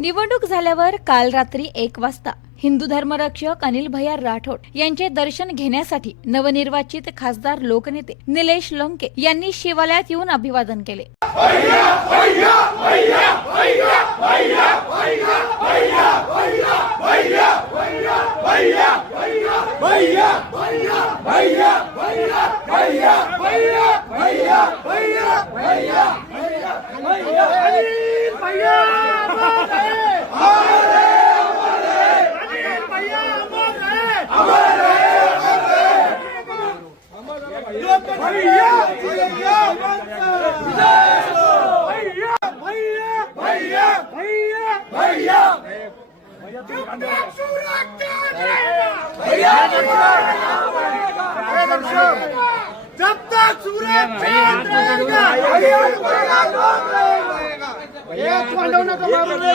निवडणूक झाल्यावर काल रात्री 1 वाजता हिंदू धर्मरक्षक अनिल भैया राठोड यांचे दर्शन घेण्यासाठी नवनिर्वाचित खासदार लोकनेते निलेश लंके यांनी शिवालयात येऊन अभिवादन केले। जब तक सूरज चांद रहेगा